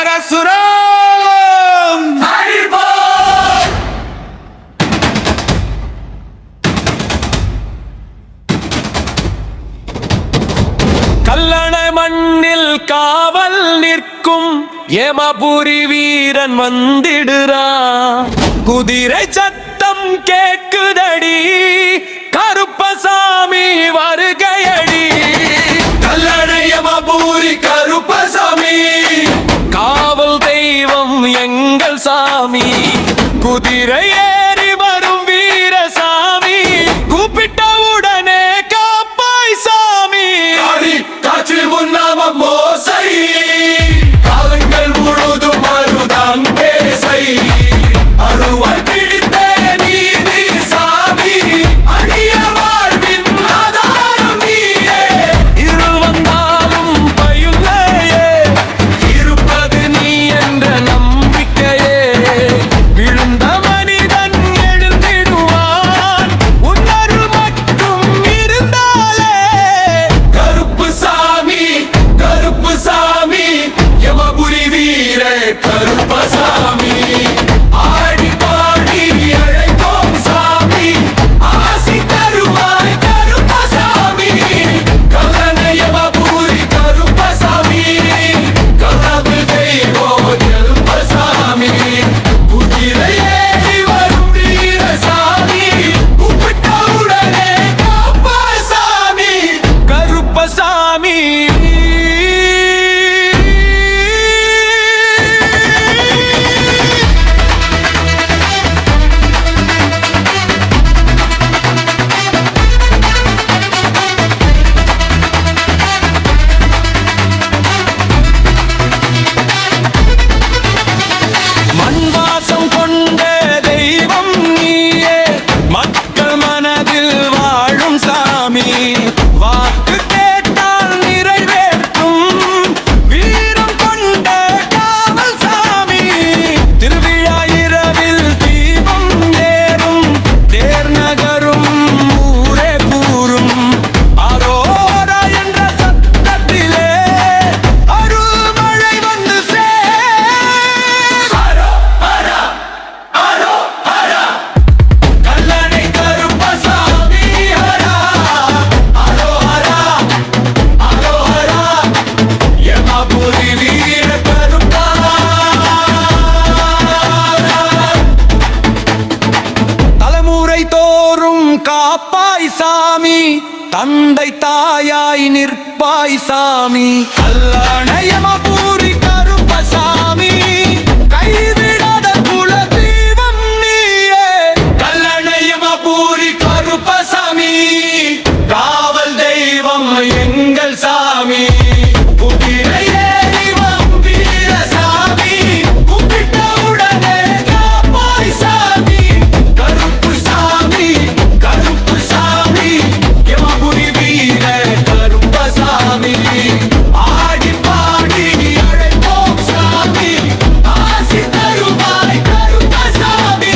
அரசுரம் கல்லணை மண்ணில் காவல் நிற்கும் யமபுரி வீரன் வந்திடுறான். குதிரை சத்தம் கேக்குதடி, கருப்பசாமி வருகையடி. கல்லணை யமபுரி கருப்பசாமி, காவல் தெய்வம் எங்கள் சாமி. குதிரை ஏறி வரும் வீரசாமி, கூப்பிட்ட உடனே காப்பாய் சாமி. காற்றில் உண்ணாம மோசை, காலங்கள் முழுதும் மருதான் பேசை. அருவாய் பிடித்த நீதி சாமி, அடிய வாழ்வின் ஆதாரம் நீயே. இருள் வந்தாலும் பயுல்லையே, இருப்பது நீ என்ற நம்பிக்கையே. விழுந்த மனிதன் எழுந்திடுவான், உன்னருள் மட்டும் இருந்தாலே. கருப்பு சாமி, கருப்பு சாமி, யமபுரி வீர கருப்பசாமி. ஆடி பாடி அழைத்தோம் சாமி, ஆசி தருவாய் கருப்பசாமி. கல்லணை யமபுரி கருப்பசாமி, கலவு தெய்வம் கருப்பசாமி. குதிரை ஏறி வரும் வீரசாமி, கூப்பிட்ட உடனே காப்பாய் சாமி. கருப்பசாமி மண்வாசம் கொண்ட தெய்வம் நீயே, மக்கள் மனதில் வாழும் சாமி. வாக்கு கேட்டால் நிறைவேற்றும் வீரம் கொண்ட காவல் சாமி. திருவிழா இரவில் தீபம் ஏறும், தேர் நகரும் ஊரே கூறும். அரோரா என்ற சத்தத்திலே அருள்மழை வந்து கல்லணை கருப்பசாமி ஹரா. அரோஹரா, அரோஹரா, யமபுரி வீர கருப்பா. தலைமுறை தோறும் காப்பாய் சாமி, தந்தை தாயாய் நிற்பாய் சாமி. கல்லணை யமபுரி கருப்பசாமி, கைவிடாத குல தெய்வம் நீயே. கல்லணை யமபுரி கருப்பசாமி, காவல் தெய்வம் எங்கள் சாமி. குதிரை ஏறி வரும் வீரசாமி, கூப்பிட்ட உடனே காப்பாய் சாமி. கருப்பு சாமி, கருப்பு சாமி, யமபுரி வீர கருப்பசாமி. ஆடி பாடி அழைப்போம் சாமி, ஆசி தருவாய் கருப்பசாமி.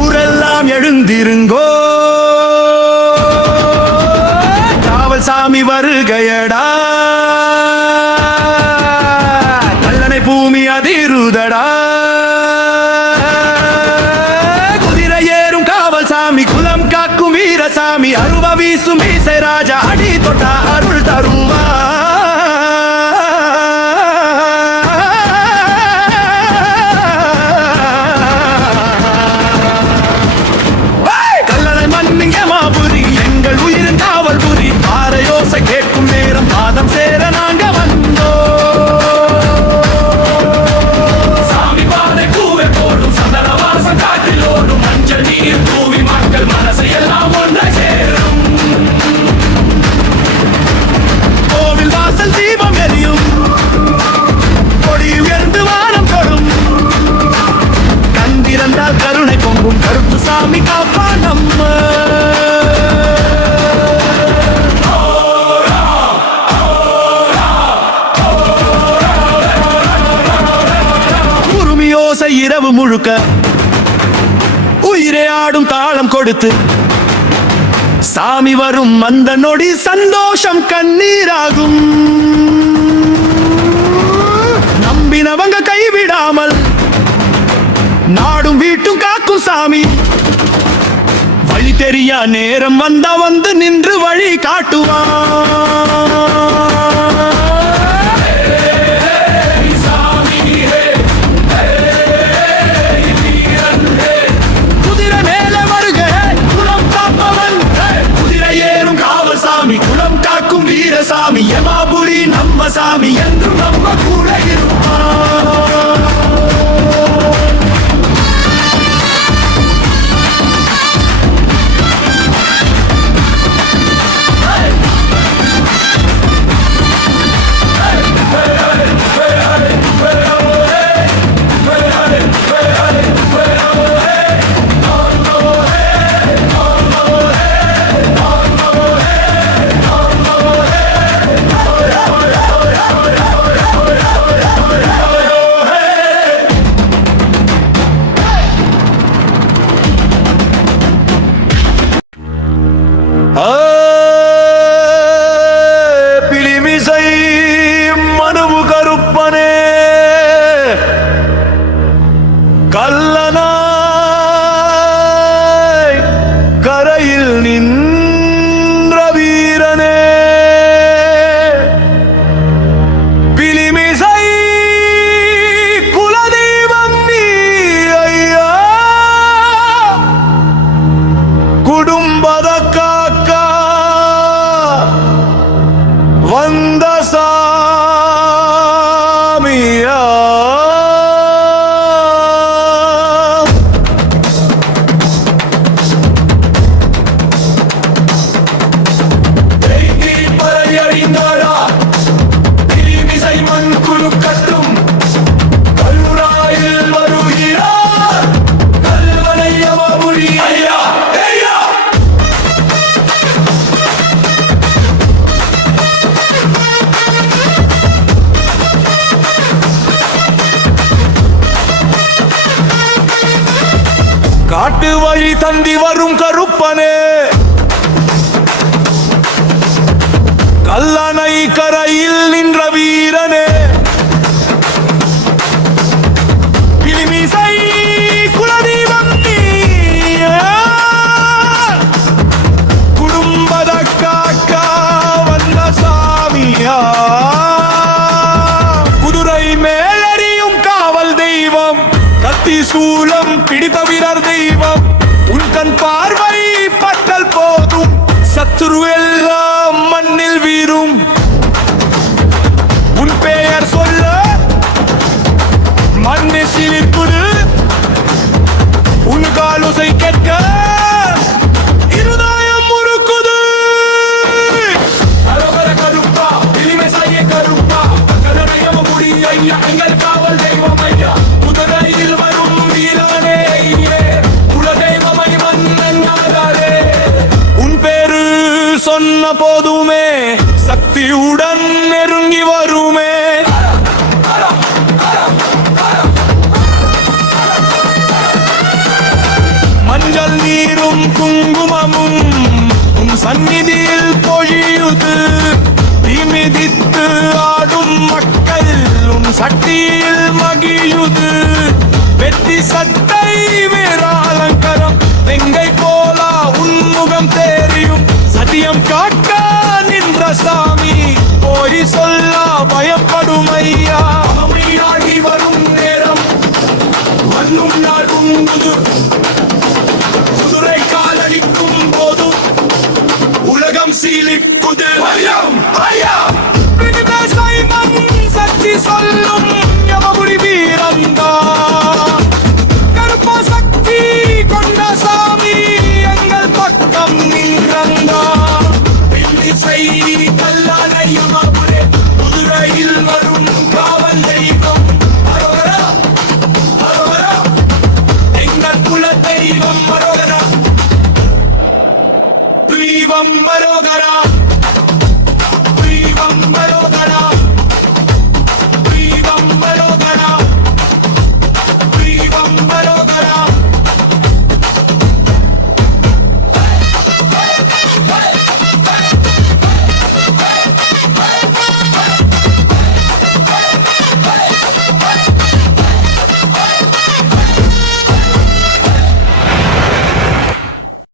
ஊரெல்லாம் எழுந்திருங்கோ, காவல் சாமி வருகையடா. கல்லணை பூமி அதிருதடா. குதிரை ஏறும் காவல் சாமி, குலம் காக்கும் வீரசாமி. அருவ வீசும் மீசை ராஜா, அடி தொட்டா அருள் தருவா. கல்லணை மண்ணின் யமபுரி, எங்கள் உயிரின் காவல் புரி. ஆரையோசை கேட்கும் நேரம் பாதம் சேர நாங்க வந்தோம். சாமி பாதை கூவை போடும், சந்தன வாசம் காற்றிலோடும். மஞ்சள் நீர் தூவி மக்கள் மனசை எல்லாம் ஒன்றை சேரும். இரவு முழுக்க உயிரே ஆடும் தாளம் கொடுத்து சாமி வரும் அந்த நொடி சந்தோஷம் கண்ணீராகும். நம்பினவங்க கைவிடாமல் நாடும் வீட்டும் காக்கும் சாமி. வழி தெரியா நேரம் வந்தா வந்து நின்று வழி காட்டுவான். குதிரை மேல வருக குலம் காப்பவன், குதிரை ஏறும் காவல் சாமி, குலம் காக்கும் வீரசாமி. யமாபுரி நம்ம சாமி என்றும் நம்ம கூட இருப்பான். பிலிமிசை மனுவு கருப்பனே, கல்லனாய் கரையில் நின்ற வீரனே. பிலிமிசை குலதெய்வம் நீ ஐயா, குடும்பத காக்கா வந்த சாமியா. பறையறிந்தாரா பிலிமிசை மண் குலுக்கட்டும், கல்லுராயில் வருகிறார் கல்வனை யமபுரி ஐயா. காட்டு வழி தந்தி வரும் கருப்பனே, கல்லணை கரையில் நின்ற வீரனே. பிலிமிசை குலதெய்வம் நீயே, குடும்பத காக்கா வந்த சாமியா. குதிரை மேலறியும் காவல் தெய்வம், கத்தி சூலம் பிடித்த வீரர் தெய்வம். உன் கண் பார்வை பட்டல் போதும், சத்துரு எல்லாம் மண்ணில் வீரும். உன் பெயர் சொல்ல மண்ணை சிலிர்க்குது, உன் காலோசை கேட்க இருதயம் முறுக்குது. அரோகர கருப்பா பிலிமிசை கருப்பா, கல்லணை யமபுரி ஐயா எங்கள் காவல் தெய்வம் ஐயா. குதிரையில் வரும் வீரனே, குலதெய்வமை மன்னன் யாரே. உன் பேரு சொன்ன போதுமே சக்தியுடன் நெருங்கி வருமே. மஞ்சள் நீரும் குங்குமமும் உன் சந்நிதியில் பொழியுது. தீமிதித்து ஆடும் மக்கள் உன் சட்டியில் மகிழுது. வெற்றி சட்டை வீர அலங்காரம், வெங்கை போலா உன்முகம் தெரியும். சத்தியம் காக்க நின்ற சாமி, போய் சொல்ல பயப்படும் ஐயா. அமையாகி வரும் நேரம் மண்ணும் நாடும் குதிரை காலடிக்கும் போதும் உலகம் சீலிக்குது ஐயா. பிலிமிசை மண் சக்தி சொல்லும் யமபுரி வீரந்தா, கருப்ப சக்தி கொண்ட சாமி எங்கள் பக்கம் நின்றந்தா. பிலிமிசை கல்லணை யமபுரி, குதிரையில் வரும் காவல் தெய்வம். அரோகரா அரோகரா எங்கள் குல தெய்வம். அரோகரா தெய்வம் அரோகரா.